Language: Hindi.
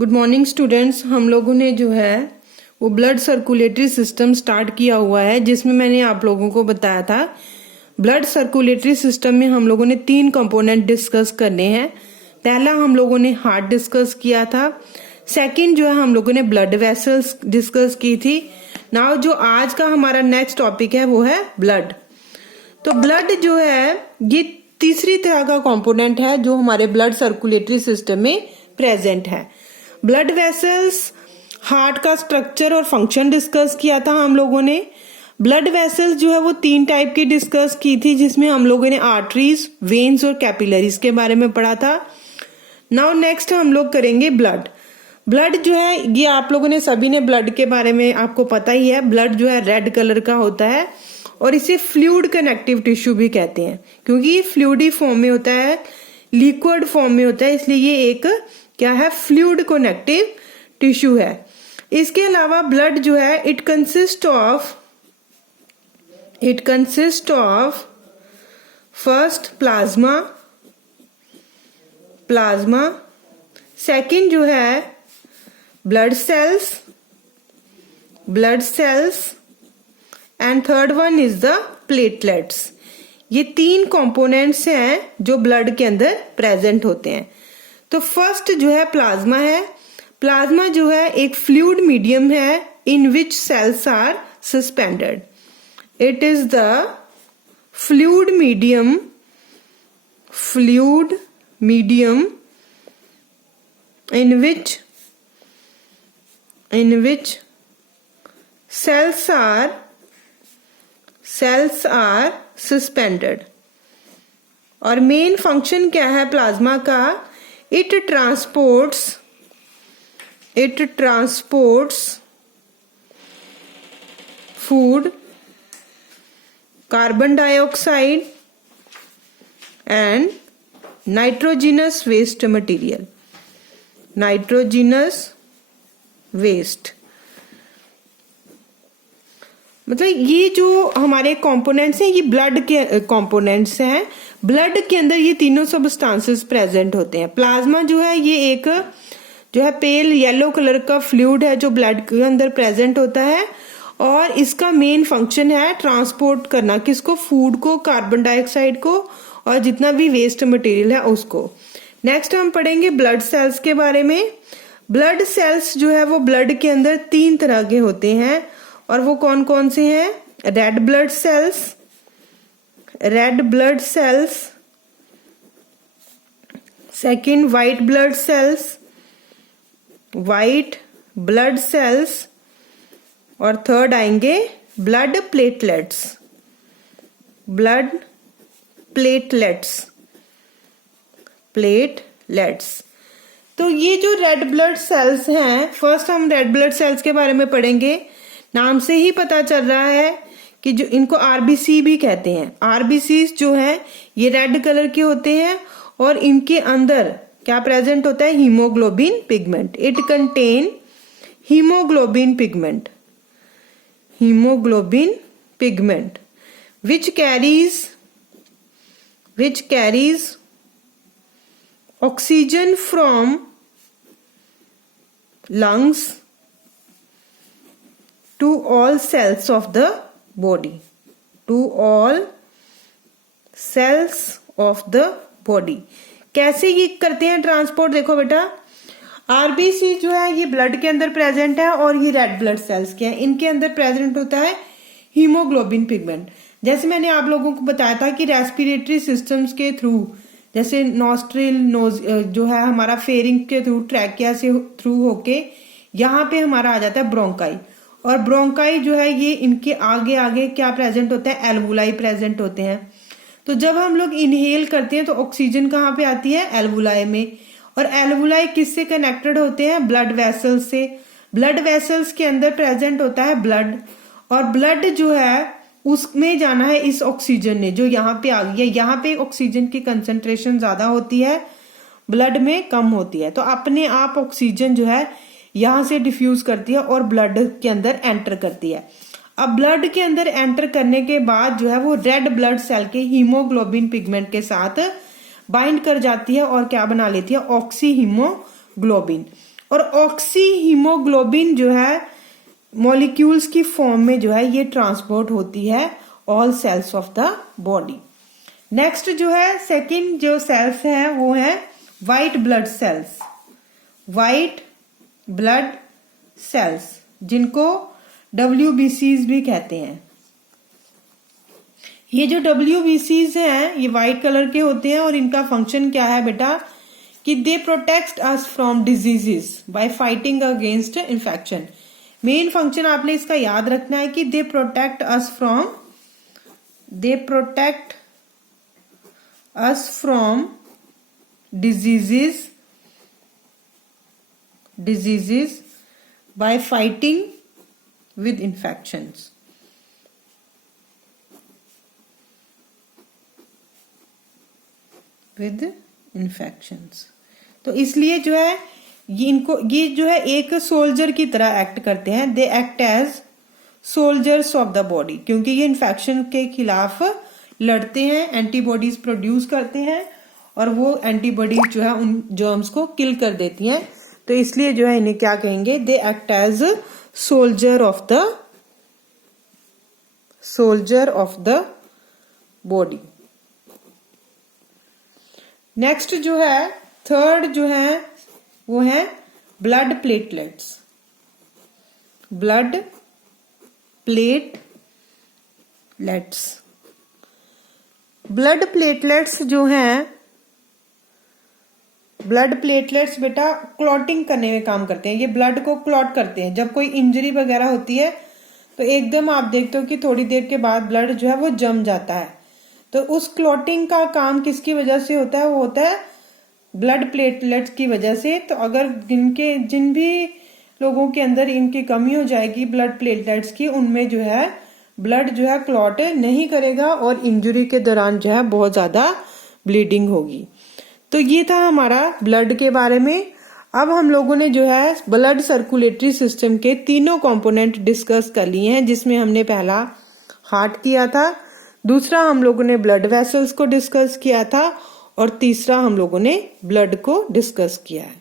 Good morning students. हम लोगों ने जो है वो ब्लड सर्कुलेटरी सिस्टम स्टार्ट किया हुआ है, जिसमें मैंने आप लोगों को बताया था ब्लड सर्कुलेटरी सिस्टम में हम लोगों ने 3 कंपोनेंट डिस्कस करने हैं। पहला हम लोगों ने हार्ट डिस्कस किया था, सेकंड जो है हम लोगों ने ब्लड वेसल्स डिस्कस की थी। नाउ जो आज का हमारा नेक्स्ट टॉपिक है वो है ब्लड। तो ब्लड जो है ये तीसरी तरह का कंपोनेंट है जो हमारे ब्लड सर्कुलेटरी सिस्टम में प्रेजेंट है। ब्लड वेसल्स, हार्ट का स्ट्रक्चर और फंक्शन डिस्कस किया था हम लोगों ने। ब्लड वेसल्स जो है वो 3 टाइप की डिस्कस की थी, जिसमें हम लोगों ने आर्टरीज, वेन्स और कैपिलरीज के बारे में पढ़ा था। नाउ नेक्स्ट हम लोग करेंगे ब्लड। ब्लड जो है ये आप लोगों ने सभी ने ब्लड के बारे में आपको पता ही है। ब्लड जो है रेड कलर का होता है और इसे फ्लूइड कनेक्टिव टिश्यू भी कहते हैं, क्योंकि ये फ्लूइडी फॉर्म में होता है, लिक्विड फॉर्म में होता है, इसलिए ये एक क्या है, फ्लूइड कनेक्टिव टिश्यू है। इसके अलावा ब्लड जो है it consist of first plasma, second जो है blood cells and third one is the platelets. ये 3 कंपोनेंट्स हैं जो ब्लड के अंदर प्रेजेंट होते हैं। तो फर्स्ट जो है प्लाज्मा है। प्लाज्मा जो है एक फ्लूइड मीडियम है in which cells are suspended. It is the fluid medium in which cells are suspended। और मेन फंक्शन क्या है प्लाज्मा का? It transports food, carbon dioxide and nitrogenous waste material. मतलब ये जो हमारे कंपोनेंट्स हैं ये ब्लड के कंपोनेंट्स हैं। ब्लड के अंदर ये तीनों सब्सटेंसेस प्रेजेंट होते हैं। प्लाज्मा जो है ये एक जो है पेल येलो कलर का फ्लूइड है जो ब्लड के अंदर प्रेजेंट होता है, और इसका मेन फंक्शन है ट्रांसपोर्ट करना, किसको? फूड को, कार्बन डाइऑक्साइड को और जितना भी वेस्ट मटेरियल है उसको। नेक्स्ट हम पढ़ेंगे ब्लड सेल्स के बारे में। ब्लड सेल्स जो है वो ब्लड के अंदर 3 तरह के होते हैं, और वो कौन कौन से हैं? Red blood cells, second white blood sales और थर्ड आएंगे ब्लड प्लेटलेट्स। तो ये जो रेड ब्लड सेल्स हैं, फर्स्ट हम रेड ब्लड सेल्स के बारे में पढ़ेंगे। नाम से ही पता चल रहा है कि जो इनको आरबीसी भी कहते हैं। आरबीसी जो है ये रेड कलर के होते हैं और इनके अंदर क्या प्रेजेंट होता है? Haemoglobin pigment. It contain haemoglobin pigment which carries oxygen from lungs to all cells of the body, कैसे ये करते हैं ट्रांसपोर्ट? देखो बेटा, आरबीसी जो है ये ब्लड के अंदर प्रेजेंट है और ये रेड ब्लड सेल्स के हैं। इनके अंदर प्रेजेंट होता है हीमोग्लोबिन पिगमेंट। जैसे मैंने आप लोगों को बताया था कि रेस्पिरेटरी सिस्टम्स के थ्रू, जैसे नोस्ट्रिल, नोज जो है हमारा फेरिंग के थ्रू, ट्रैकिया से थ्रू होके यहाँ पे हमारा आ जाता है ब्रोंकाई, और ब्रोंकाई जो है ये इनके आगे आगे क्या प्रेजेंट होता है? एल्वुलाई प्रेजेंट होते हैं। तो जब हम लोग इनहेल करते हैं तो ऑक्सीजन कहाँ पे आती है? एल्वुलाई में। और एल्वुलाई किससे कनेक्टेड होते हैं? ब्लड वेसल्स से। ब्लड वेसल्स के अंदर प्रेजेंट होता है ब्लड, और ब्लड जो है उसमें जाना है इस ऑक्सीजन ने जो यहाँ पे आ गई है। यहाँ पे ऑक्सीजन की कंसंट्रेशन ज्यादा होती है, ब्लड में कम होती है, तो अपने आप ऑक्सीजन जो है यहाँ से डिफ्यूज करती है और ब्लड के अंदर एंटर करती है। अब ब्लड के अंदर एंटर करने के बाद जो है वो रेड ब्लड सेल के हीमोग्लोबिन पिगमेंट के साथ बाइंड कर जाती है और क्या बना लेती है? Oxy haemoglobin. और ऑक्सी हीमोग्लोबिन जो है मॉलिक्यूल्स की फॉर्म में जो है ये ट्रांसपोर्ट होती है all cells of the body. Next जो है सेकंड जो सेल्स हैं वो है white blood cells. White blood cells जिनको WBCs भी कहते हैं। ये जो WBCs हैं ये व्हाइट कलर के होते हैं और इनका फंक्शन क्या है बेटा कि they protect us from diseases bye fighting against infection. Main function आपने इसका याद रखना है कि they protect us from diseases by fighting with infections। तो इसलिए जो है ये जो है एक सोल्जर की तरह एक्ट करते हैं। They act as soldiers of the body, क्योंकि ये इन्फेक्शन के खिलाफ लड़ते हैं, एंटीबॉडीज प्रोड्यूस करते हैं और वो एंटीबॉडीज जो है उन जर्म्स को किल कर देती हैं। तो इसलिए जो है इन्हें क्या कहेंगे, they act as soldier of the body. Next जो है थर्ड जो है वो है ब्लड प्लेटलेट्स। ब्लड प्लेटलेट्स जो हैं, ब्लड प्लेटलेट्स बेटा क्लॉटिंग करने में काम करते हैं। ये ब्लड को क्लॉट करते हैं। जब कोई इंजरी वगैरह होती है तो एकदम आप देखते हो कि थोड़ी देर के बाद ब्लड जो है वो जम जाता है। तो उस क्लॉटिंग का काम किसकी वजह से होता है, वो होता है ब्लड प्लेटलेट्स की वजह से। तो अगर जिन भी लोगों के अंदर इनकी कमी हो जाएगी ब्लड प्लेटलेट्स की, उनमें जो है ब्लड जो है क्लॉट नहीं करेगा और इंजरी के दौरान जो है बहुत ज्यादा ब्लीडिंग होगी। तो ये था हमारा ब्लड के बारे में। अब हम लोगों ने जो है ब्लड सर्कुलेटरी सिस्टम के तीनों कंपोनेंट डिस्कस कर लिए हैं, जिसमें हमने पहला हार्ट किया था, दूसरा हम लोगों ने ब्लड वेसल्स को डिस्कस किया था और तीसरा हम लोगों ने ब्लड को डिस्कस किया है।